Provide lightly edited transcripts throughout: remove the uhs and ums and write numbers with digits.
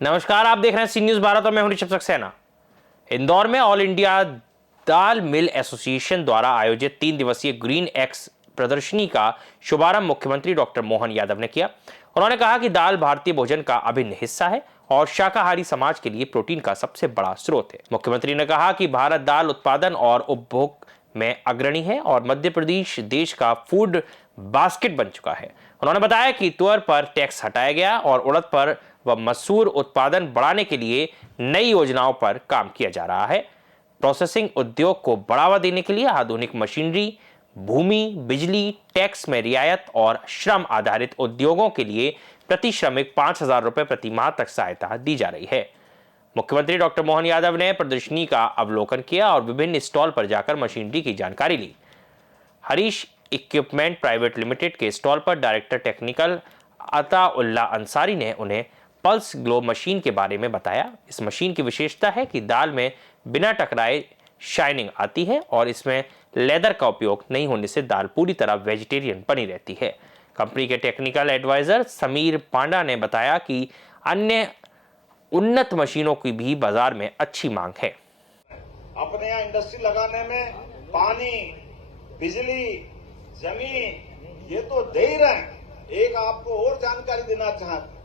नमस्कार, आप देख रहे हैं सी न्यूज भारत और मैं हूं ऋषभ सक्सेना। इंदौर में ऑल इंडिया दाल मिल एसोसिएशन द्वारा आयोजित 3 दिवसीय ग्रीन एक्स प्रदर्शनी का शुभारंभ मुख्यमंत्री डॉक्टर मोहन यादव ने किया। उन्होंने कहा कि दाल भारतीय भोजन का अभिन्न हिस्सा है और शाकाहारी समाज के लिए प्रोटीन का सबसे बड़ा स्रोत है। मुख्यमंत्री ने कहा कि भारत दाल उत्पादन और उपभोग में अग्रणी है और मध्य प्रदेश देश का फूड बास्केट बन चुका है। उन्होंने बताया कि तुअर पर टैक्स हटाया गया और उड़द पर व मसूर उत्पादन बढ़ाने के लिए नई योजनाओं पर काम किया जा रहा है। प्रोसेसिंग उद्योग को बढ़ावा देने के लिए आधुनिक मशीनरी, भूमि, बिजली, टैक्स में रियायत और श्रम आधारित उद्योगों के लिए प्रति श्रमिक 5,000 रुपए प्रति माह तक सहायता दी जा रही है। मुख्यमंत्री डॉक्टर मोहन यादव ने प्रदर्शनी का अवलोकन किया और विभिन्न स्टॉल पर जाकर मशीनरी की जानकारी ली। हरीश इक्विपमेंट प्राइवेट लिमिटेड के स्टॉल पर डायरेक्टर टेक्निकल अताउल्ला अंसारी ने उन्हें पल्स ग्लो मशीन के बारे में बताया। इस मशीन की विशेषता है कि दाल में बिना टकराए शाइनिंग आती है और इसमें लेदर का उपयोग नहीं होने से दाल पूरी तरह वेजिटेरियन बनी रहती है। कंपनी के टेक्निकल एडवाइजर समीर पांडा ने बताया कि अन्य उन्नत मशीनों की भी बाजार में अच्छी मांग है। अपने यहाँ इंडस्ट्री लगाने में पानी, बिजली, जमीन ये तो दे ही रहे हैं। एक आपको और जानकारी देना चाहते,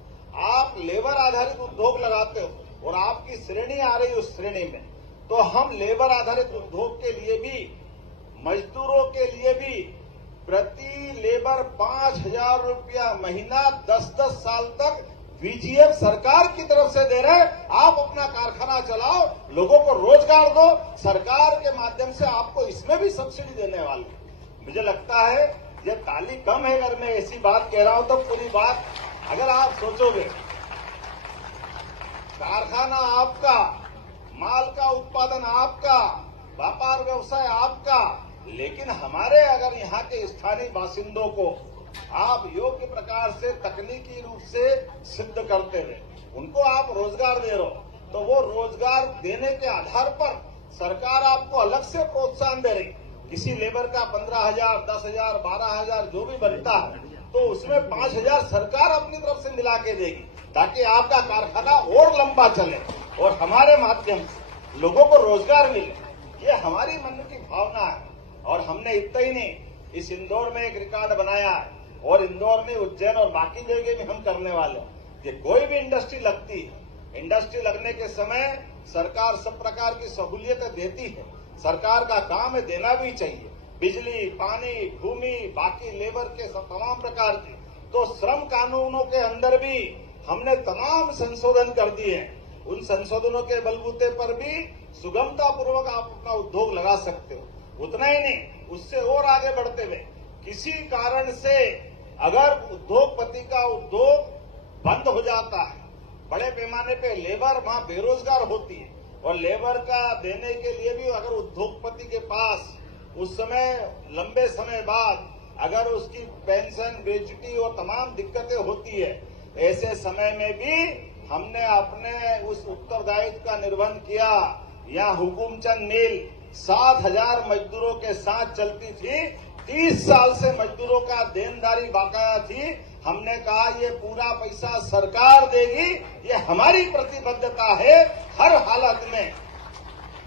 आप लेबर आधारित उद्योग लगाते हो और आपकी श्रेणी आ रही है उस श्रेणी में, तो हम लेबर आधारित उद्योग के लिए भी, मजदूरों के लिए भी प्रति लेबर 5,000 रुपया महीना 10-10 साल तक वीजीएफ सरकार की तरफ से दे रहे हैं। आप अपना कारखाना चलाओ, लोगों को रोजगार दो, सरकार के माध्यम से आपको इसमें भी सब्सिडी देने वाले। मुझे लगता है ये ताली कम है अगर मैं ऐसी बात कह रहा हूं तो पूरी बात अगर आप सोचोगे, कारखाना आपका, माल का उत्पादन आपका, व्यापार व्यवसाय आपका, लेकिन हमारे अगर यहाँ के स्थानीय बासिंदों को आप योग्य प्रकार से तकनीकी रूप से सिद्ध करते रहे, उनको आप रोजगार दे रहे हो, तो वो रोजगार देने के आधार पर सरकार आपको अलग से प्रोत्साहन दे रही। किसी लेबर का 15,000, 10,000, 12,000 जो भी बनता है तो उसमें 5,000 सरकार अपनी तरफ से मिला के देगी ताकि आपका कारखाना और लंबा चले और हमारे माध्यम से लोगों को रोजगार मिले। ये हमारी मन की भावना है और हमने इतना ही नहीं, इस इंदौर में एक रिकॉर्ड बनाया है और इंदौर में, उज्जैन और बाकी जगह भी हम करने वाले हैं कि कोई भी इंडस्ट्री लगती है, इंडस्ट्री लगने के समय सरकार सब प्रकार की सहूलियतें देती है। सरकार का काम है, देना भी चाहिए, बिजली, पानी, भूमि, बाकी लेबर के तमाम प्रकार के। तो श्रम कानूनों के अंदर भी हमने तमाम संशोधन कर दिए हैं। उन संशोधनों के बलबूते पर भी सुगमता पूर्वक आप अपना उद्योग लगा सकते हो। उतना ही नहीं, उससे और आगे बढ़ते हुए किसी कारण से अगर उद्योगपति का उद्योग बंद हो जाता है, बड़े पैमाने पे लेबर वहां बेरोजगार होती है और लेबर का देने के लिए भी अगर उद्योगपति के पास उस समय लंबे समय बाद अगर उसकी पेंशन, ग्रेच्युटी और तमाम दिक्कतें होती है, ऐसे समय में भी हमने अपने उस उत्तरदायित्व का निर्वहन किया। यहाँ हुकुमचंद मिल 7,000 मजदूरों के साथ चलती थी, 30 साल से मजदूरों का देनदारी बकाया थी। हमने कहा ये पूरा पैसा सरकार देगी, ये हमारी प्रतिबद्धता है। हर हालत में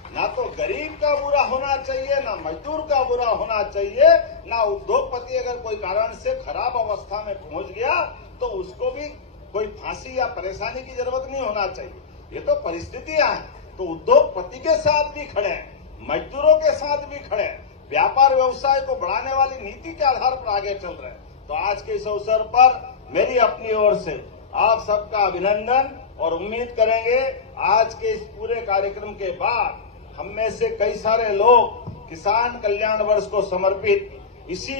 ना तो गरीब का बुरा होना चाहिए, ना मजदूर का बुरा होना चाहिए, ना उद्योगपति अगर कोई कारण से खराब अवस्था में पहुंच गया तो उसको भी कोई फांसी या परेशानी की जरूरत नहीं होना चाहिए। ये तो परिस्थितियां हैं। तो उद्योगपति के साथ भी खड़े हैं, मजदूरों के साथ भी खड़े हैं, व्यापार व्यवसाय को बढ़ाने वाली नीति के आधार पर आगे चल रहे हैं। तो आज के इस अवसर पर मेरी अपनी ओर से आप सबका अभिनंदन और उम्मीद करेंगे आज के इस पूरे कार्यक्रम के बाद हम में से कई सारे लोग किसान कल्याण वर्ष को समर्पित इसी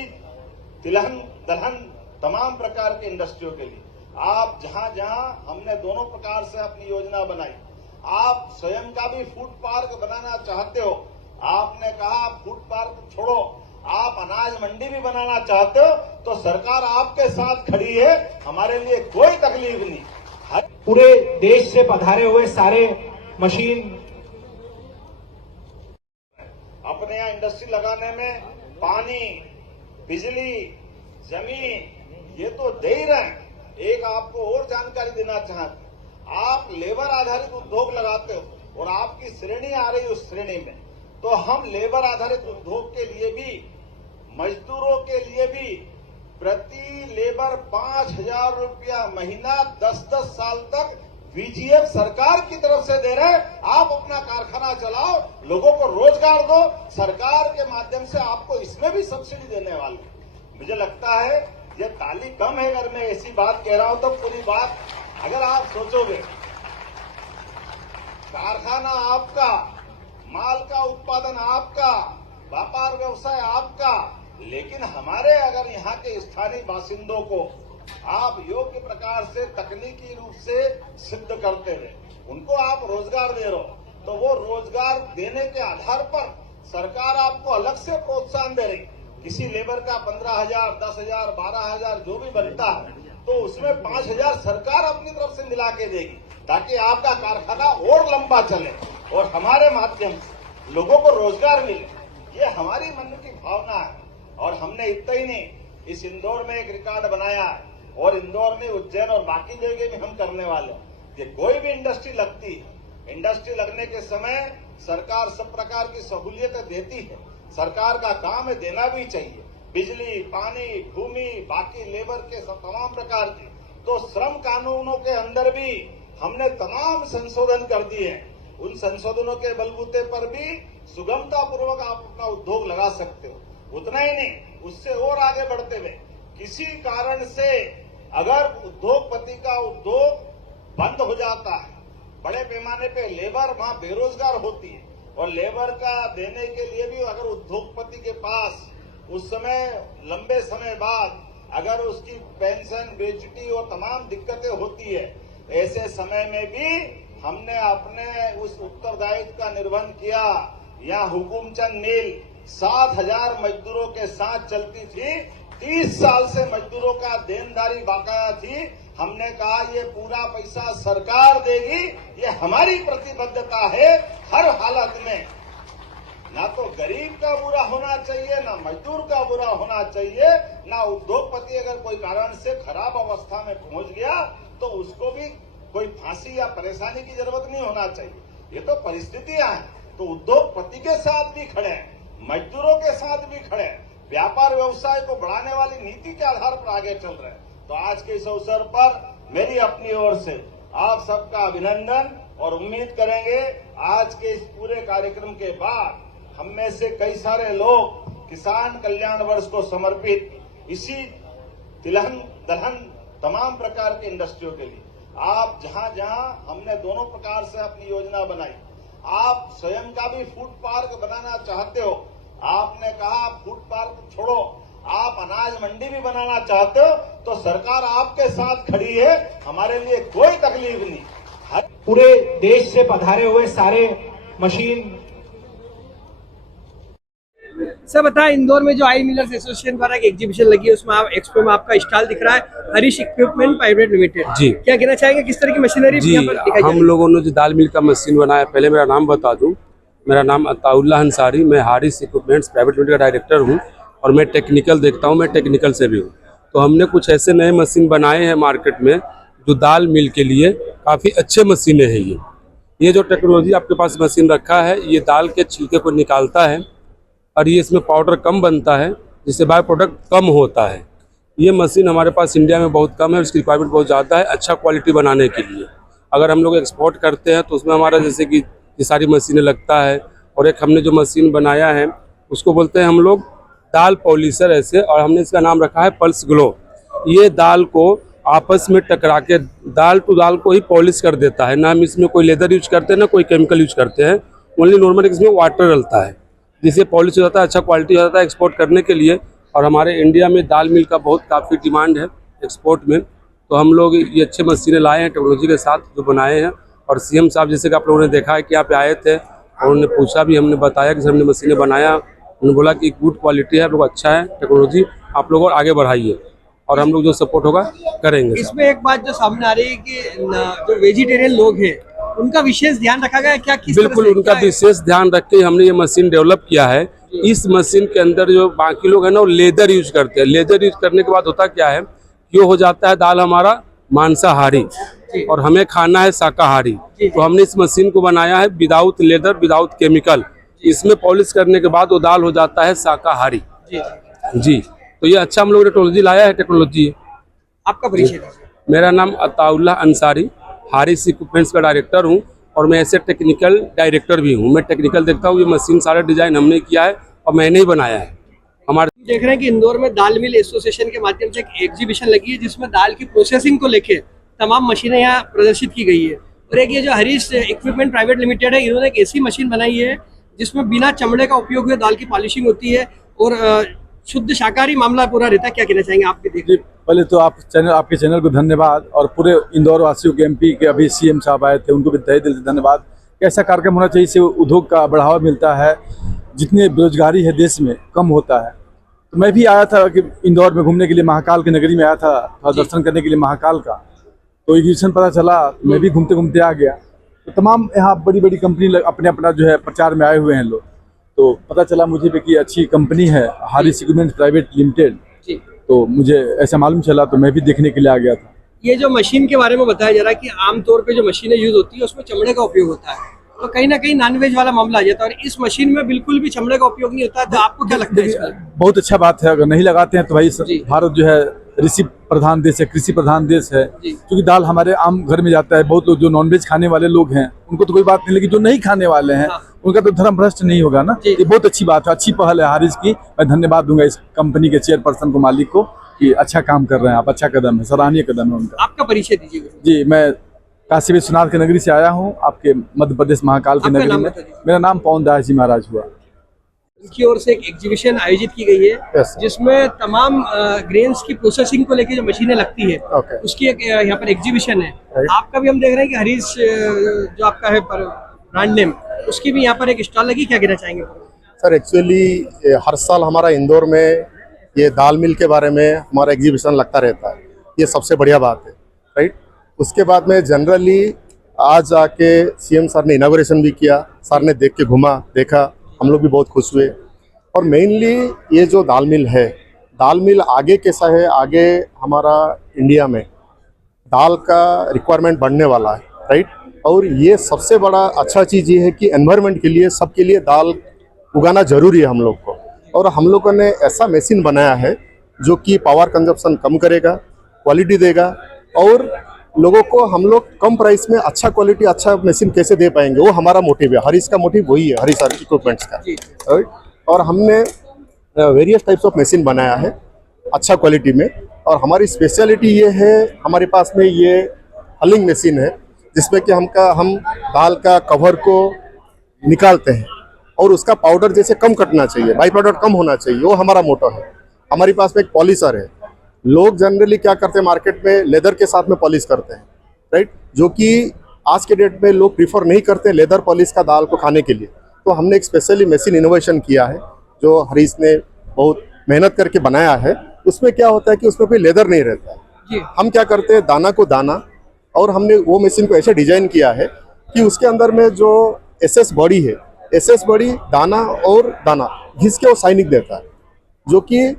तिलहन दलहन तमाम प्रकार की इंडस्ट्रियों के लिए आप जहां जहां हमने दोनों प्रकार से अपनी योजना बनाई, आप स्वयं का भी फूड पार्क बनाना चाहते हो, आपने कहा आप फूड पार्क छोड़ो, आप अनाज मंडी भी बनाना चाहते हो तो सरकार आपके साथ खड़ी है, हमारे लिए कोई तकलीफ नहीं। पूरे देश से पधारे हुए सारे मशीन अपने यहाँ इंडस्ट्री लगाने में पानी, बिजली, जमीन ये तो दे ही रहे हैं। एक आपको और जानकारी देना चाहते, आप लेबर आधारित उद्योग लगाते हो और आपकी श्रेणी आ रही है उस श्रेणी में, तो हम लेबर आधारित उद्योग के लिए भी, मजदूरों के लिए भी प्रति लेबर 5,000 रुपया महीना 10-10 साल तक बीजीएफ सरकार की तरफ से दे रहे हैं। आप अपना कारखाना चलाओ, लोगों को रोजगार दो, सरकार के माध्यम से आपको इसमें भी सब्सिडी देने वाले। मुझे लगता है ये ताली कम है अगर मैं ऐसी बात कह रहा हूं, तो पूरी बात अगर आप सोचोगे, कारखाना आपका, माल का उत्पादन आपका, व्यापार व्यवसाय आपका, लेकिन हमारे अगर यहाँ के स्थानीय बासिंदों को आप योग्य प्रकार से तकनीकी रूप से सिद्ध करते रहे, उनको आप रोजगार दे रहे हो, तो वो रोजगार देने के आधार पर सरकार आपको अलग से प्रोत्साहन दे रही। किसी लेबर का 15,000, 10,000, 12,000 जो भी बनता है, तो उसमें 5,000 सरकार अपनी तरफ से मिला के देगी, ताकि आपका कारखाना और लंबा चले और हमारे माध्यम से लोगों को रोजगार मिले। ये हमारी मन की भावना है। और हमने इतना ही नहीं, इस इंदौर में एक रिकॉर्ड बनाया है, और इंदौर में, उज्जैन और बाकी जगह में हम करने वाले हैं कि कोई भी इंडस्ट्री लगती है, इंडस्ट्री लगने के समय सरकार सब प्रकार की सहूलियतें देती है। सरकार का काम है, देना भी चाहिए, बिजली, पानी, भूमि, बाकी लेबर के तमाम प्रकार की। तो श्रम कानूनों के अंदर भी हमने तमाम संशोधन कर दिए हैं। उन संशोधनों के बलबूते पर भी सुगमता पूर्वक आप अपना उद्योग लगा सकते हो। उतना ही नहीं, उससे और आगे बढ़ते हुए किसी कारण से अगर उद्योगपति का उद्योग बंद हो जाता है, बड़े पैमाने पे लेबर वहां बेरोजगार होती है, और लेबर का देने के लिए भी अगर उद्योगपति के पास उस समय लंबे समय बाद अगर उसकी पेंशन, ग्रेच्युटी और तमाम दिक्कतें होती है, ऐसे समय में भी हमने अपने उस उत्तरदायित्व का निर्वहन किया। यहाँ हुकुमचंद मिल 7,000 मजदूरों के साथ चलती थी, 30 साल से मजदूरों का देनदारी बकाया थी। हमने कहा ये पूरा पैसा सरकार देगी, ये हमारी प्रतिबद्धता है। हर हालत में ना तो गरीब का बुरा होना चाहिए, ना मजदूर का बुरा होना चाहिए, ना उद्योगपति अगर कोई कारण से खराब अवस्था में पहुंच गया तो उसको भी कोई फांसी या परेशानी की जरूरत नहीं होना चाहिए। ये तो परिस्थितियां हैं। तो उद्योगपति के साथ भी खड़े हैं, मजदूरों के साथ भी खड़े हैं, व्यापार व्यवसाय को बढ़ाने वाली नीति के आधार पर आगे चल रहे हैं। तो आज के इस अवसर पर मेरी अपनी ओर से आप सबका अभिनंदन, और उम्मीद करेंगे आज के इस पूरे कार्यक्रम के बाद हम में से कई सारे लोग किसान कल्याण वर्ष को समर्पित इसी तिलहन दलहन तमाम प्रकार की इंडस्ट्रियों के लिए आप जहां जहां हमने दोनों प्रकार से अपनी योजना बनाई, आप स्वयं का भी फूड पार्क बनाना चाहते हो, आपने कहा आप फूड पार्क छोड़ो, आप अनाज मंडी भी बनाना चाहते हो, तो सरकार आपके साथ खड़ी है, हमारे लिए कोई तकलीफ नहीं। पूरे देश से पधारे हुए सारे मशीन। सर बताएं, इंदौर में जो आई मिलर्स एसोसिएशन द्वारा एक एग्जीबिशन लगी है, उसमें आप एक्सपो में आपका स्टॉल दिख रहा है, हरीश इक्विपमेंट प्राइवेट लिमिटेड। जी, क्या कहना चाहेंगे, किस तरह की मशीनरी जी, यहाँ पर दिखाई जा रही हम है? लोगों ने जो दाल मिल का मशीन बनाया, पहले मेरा नाम बता दूं, मेरा नाम अताउल्लाह अंसारी, मैं हारिस इक्विपमेंट्स प्राइवेट लिमिटेड का डायरेक्टर हूं, और मैं टेक्निकल देखता हूं, मैं टेक्निकल से भी हूं। तो हमने कुछ ऐसे नए मशीन बनाए हैं मार्केट में जो दाल मिल के लिए काफ़ी अच्छे मशीनें हैं। ये जो टेक्नोलॉजी आपके पास मशीन रखा है, ये दाल के छिलके को निकालता है, और ये इसमें पाउडर कम बनता है, जिससे बाय प्रोडक्ट कम होता है। ये मशीन हमारे पास इंडिया में बहुत कम है, उसकी रिक्वायरमेंट बहुत ज़्यादा है अच्छा क्वालिटी बनाने के लिए। अगर हम लोग एक्सपोर्ट करते हैं तो उसमें हमारा जैसे कि ये सारी मशीनें लगता है, और एक हमने जो मशीन बनाया है उसको बोलते हैं हम लोग दाल पॉलिशर ऐसे, और हमने इसका नाम रखा है पल्स ग्लो। ये दाल को आपस में टकरा के दाल टू दाल को ही पॉलिश कर देता है। ना हम इसमें कोई लेदर यूज करते हैं, ना कोई केमिकल यूज करते हैं, ओनली नॉर्मल इसमें वाटर डलता है, जिससे पॉलिश हो जाता है, अच्छा क्वालिटी हो जाता है एक्सपोर्ट करने के लिए। और हमारे इंडिया में दाल मिल का बहुत काफ़ी डिमांड है एक्सपोर्ट में, तो हम लोग ये अच्छे मशीनें लाए हैं टेक्नोलॉजी के साथ जो बनाए हैं। और सीएम साहब जैसे कि आप लोगों ने देखा है कि यहाँ पे आए थे, और उन्होंने पूछा भी, हमने बताया कि सर हमने मशीनें बनाया, उन्होंने बोला कि गुड क्वालिटी है, आप लोग अच्छा है टेक्नोलॉजी, आप लोग और आगे बढ़ाइए, और हम लोग जो सपोर्ट होगा करेंगे। इसमें एक बात जो सामने आ रही है कि जो वेजिटेरियन लोग हैं उनका विशेष ध्यान रखा गया है क्या? किस तरह बिल्कुल, से उनका क्या है? विशेष ध्यान रख के हमने ये मशीन डेवलप किया है इस मशीन के अंदर जो बाकी लोग हैं ना वो लेदर यूज करते हैं। लेदर यूज करने के बाद होता क्या है, ये हो जाता है दाल हमारा मांसाहारी और हमें खाना है शाकाहारी। तो हमने इस मशीन को बनाया है विदाउट लेदर, विदाउट केमिकल। इसमें पॉलिश करने के बाद वो दाल हो जाता है शाकाहारी जी। तो ये अच्छा हम लोग टेक्नोलॉजी लाया है, टेक्नोलॉजी। आपका परिचय दीजिए। मेरा नाम अताउल्लाह अंसारी, हारिस इक्विपमेंट्स का डायरेक्टर हूँ और मैं ऐसे टेक्निकल डायरेक्टर भी हूँ। मैं टेक्निकल देखता हूँ। ये मशीन सारा डिजाइन हमने किया है और मैंने ही बनाया है। हमारे देख रहे हैं कि इंदौर में दाल मिल एसोसिएशन के माध्यम से एक एग्जीबिशन लगी है जिसमें दाल की प्रोसेसिंग को लेके तमाम मशीनें यहाँ प्रदर्शित की गई है। और एक ये जो हरीश इक्विपमेंट प्राइवेट लिमिटेड है, इन्होंने एक ऐसी मशीन बनाई है जिसमें बिना चमड़े का उपयोग हुए दाल की पॉलिशिंग होती है और शुद्ध शाकाहारी मामला पूरा रहता है। क्या कहना चाहेंगे आप भी देखिए। पहले तो आपके चैनल को धन्यवाद और पूरे इंदौर वासियों के एमपी के अभी सीएम साहब आए थे, उनको भी तहे दिल से धन्यवाद। ऐसा कार्यक्रम होना चाहिए, इससे उद्योग का बढ़ावा मिलता है। जितनी बेरोजगारी है देश में कम होता है। तो मैं भी आया था कि इंदौर में घूमने के लिए, महाकाल की नगरी में आया था दर्शन करने के लिए महाकाल का। तो एग्जीबिशन पता चला, मैं भी घूमते घूमते आ गया। तो तमाम यहाँ बड़ी बड़ी कंपनी अपने अपना जो है प्रचार में आए हुए हैं लोग। तो पता चला मुझे भी कि अच्छी कंपनी है हारिस इक्विपमेंट्स प्राइवेट लिमिटेड। तो मुझे ऐसा मालूम चला तो मैं भी देखने के लिए आ गया था। ये जो मशीन के बारे में बताया जा रहा है कि आमतौर पे जो मशीनें यूज होती है उसमें चमड़े का उपयोग होता है, तो कहीं ना कहीं नॉनवेज वाला मामला आ जाता है और इस मशीन में बिल्कुल भी चमड़े का उपयोग नहीं होता है। तो आपको क्या लगता है इसमें? बहुत अच्छा बात है। अगर नहीं लगाते हैं तो भाई भारत जो है ऋषि प्रधान देश है, कृषि प्रधान देश है। क्योंकि दाल हमारे आम घर में जाता है। बहुत लोग जो नॉनवेज खाने वाले लोग हैं उनको तो कोई बात नहीं, लेकिन जो नहीं खाने वाले हैं उनका तो धर्म भ्रष्ट नहीं होगा ना। ये बहुत अच्छी बात है, अच्छी पहल है हारिस की। मैं धन्यवाद दूंगा इस कंपनी के चेयरपर्सन को, मालिक को, कि अच्छा काम कर रहे हैं आप। अच्छा कदम है, सराहनीय कदम है उनका। आपका परिचय दीजिए। जी, मैं काशी विश्वनाथ की नगरी से आया हूँ, आपके मध्य प्रदेश महाकाल की नगरी में। मेरा नाम पवन दास जी महाराज हुआ। उनकी ओर से एक एग्जीबिशन आयोजित की गई है जिसमें तमाम ग्रेन्स की प्रोसेसिंग को लेकर जो मशीनें लगती है उसकी एक यहाँ पर एग्जीबिशन है। आपका भी हम देख रहे हैं कि हरीश जो आपका है ब्रांड नेम, उसकी भी यहाँ पर एक स्टॉल लगी। क्या कहना चाहेंगे सर? एक्चुअली हर साल हमारा इंदौर में ये दाल मिल के बारे में हमारा एग्जीबिशन लगता रहता है। ये सबसे बढ़िया बात है, राइट। उसके बाद में जनरली आज आके सीएम सर ने इनॉग्रेशन भी किया। सर ने देख के देखा, हम लोग भी बहुत खुश हुए। और मेनली ये जो दाल मिल है, दाल मिल आगे कैसा है, आगे हमारा इंडिया में दाल का रिक्वायरमेंट बढ़ने वाला है, राइट। और ये सबसे बड़ा अच्छा चीज़ ये है कि एनवायरनमेंट के लिए, सबके लिए दाल उगाना जरूरी है हम लोग को। और हम लोगों ने ऐसा मशीन बनाया है जो कि पावर कंजप्शन कम करेगा, क्वालिटी देगा और लोगों को हम लोग कम प्राइस में अच्छा क्वालिटी, अच्छा मशीन कैसे दे पाएंगे, वो हमारा मोटिव है। हरीश का मोटिव वही है, हरीश इक्विपमेंट्स का, राइट। और हमने वेरियस टाइप्स ऑफ मशीन बनाया है अच्छा क्वालिटी में। और हमारी स्पेशलिटी ये है, हमारे पास में ये हलिंग मशीन है जिसमें कि हम दाल का कवर को निकालते हैं और उसका पाउडर जैसे कम कटना चाहिए, बाई प्रोडक्ट कम होना चाहिए, वो हमारा मोटो है। हमारे पास में एक पॉलिशर है। लोग जनरली क्या करते हैं, मार्केट में लेदर के साथ में पॉलिश करते हैं, राइट, जो कि आज के डेट में लोग प्रीफर नहीं करते लेदर पॉलिश का दाल को खाने के लिए। तो हमने एक स्पेशली मशीन इनोवेशन किया है जो हरीश ने बहुत मेहनत करके बनाया है। उसमें क्या होता है कि उसमें कोई लेदर नहीं रहता है। हम क्या करते हैं, दाना को दाना, और हमने वो मशीन को ऐसे डिजाइन किया है कि उसके अंदर में जो एसएस बॉडी है, एसएस बॉडी दाना और दाना घिस के वो साइनिक देता है, जो कि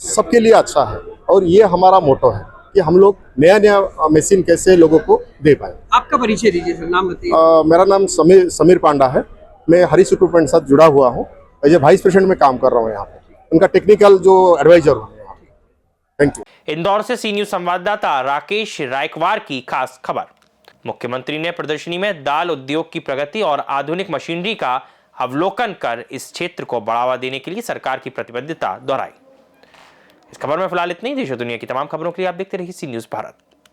सबके लिए अच्छा है। और ये हमारा मोटो है कि हम लोग नया नया मशीन कैसे लोगों को दे पाए। आपका परिचय दीजिए सर, नाम बताइए। मेरा नाम समीर पांडा है। मैं हरीश इक्विपमेंट साथ जुड़ा हुआ हूँ। ये वाइस प्रेसिडेंट में काम कर रहा हूँ यहाँ पे, उनका टेक्निकल जो एडवाइजर हूँ यहाँ पे। Thank you. इंदौर से सी न्यूज संवाददाता राकेश रायकवार की खास खबर। मुख्यमंत्री ने प्रदर्शनी में दाल उद्योग की प्रगति और आधुनिक मशीनरी का अवलोकन कर इस क्षेत्र को बढ़ावा देने के लिए सरकार की प्रतिबद्धता दोहराई। इस खबर में फिलहाल इतनी ही। देश और दुनिया की तमाम खबरों के लिए आप देखते रहिए सी न्यूज भारत।